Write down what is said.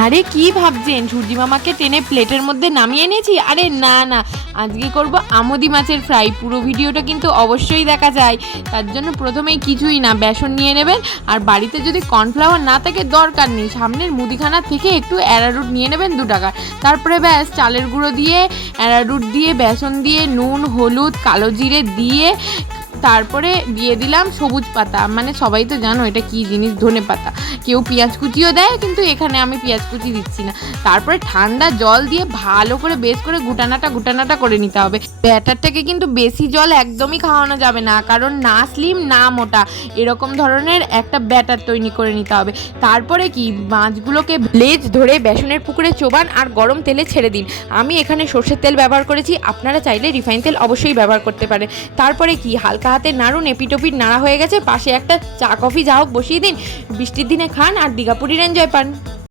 আরে কি ভাবছেন সূর্যি মামাকে টেনে প্লেটের মধ্যে নামিয়ে এনেছি? আরে না না, আজকে করব আমুদি মাছের ফ্রাই। পুরো ভিডিওটা কিন্তু অবশ্যই দেখা যায়। তার জন্য প্রথমেই কিছুই না, বেসন নিয়ে নেবেন। আর বাড়িতে যদি কর্নফ্লাওয়ার না থাকে দরকার নেই, সামনের মুদিখানা থেকে একটু অ্যারারুট নিয়ে নেবেন 2 টাকার। তারপরে ব্যাস চালের গুঁড়ো দিয়ে, অ্যারারুট দিয়ে, বেসন দিয়ে, নুন, হলুদ, কালো জিরে দিয়ে, তারপরে দিয়ে দিলাম সবুজ পাতা, মানে সবাই তো জানো এটা কি জিনিস, ধনে পাতা। কেউ পেঁয়াজ কুচিও দেয়, কিন্তু এখানে আমি পেঁয়াজ কুচি দিচ্ছি না। তারপরে ঠান্ডা জল দিয়ে ভালো করে বেশ করে গুটানাটা করে নিতে হবে। ব্যাটারটাকে কিন্তু বেশি জল একদমই খাওয়ানো যাবে না, কারণ না স্লিম না মোটা, এরকম ধরনের একটা ব্যাটার তৈরি করে নিতে হবে। তারপরে কি, মাছগুলোকে লেজ ধরে বেসনের পুকুরে চোবান আর গরম তেলে ছেড়ে দিন। আমি এখানে সর্ষের তেল ব্যবহার করেছি, আপনারা চাইলে রিফাইন তেল অবশ্যই ব্যবহার করতে পারেন। তারপরে কি, হালকা হাতে নাড়ুন। এপিটোপিট নাড়া হয়ে গেছে, পাশে একটা চা কফি যা হোক বসিয়ে দিন। বৃষ্টির দিনে খান আর দীঘা পুরীর এনজয় পান।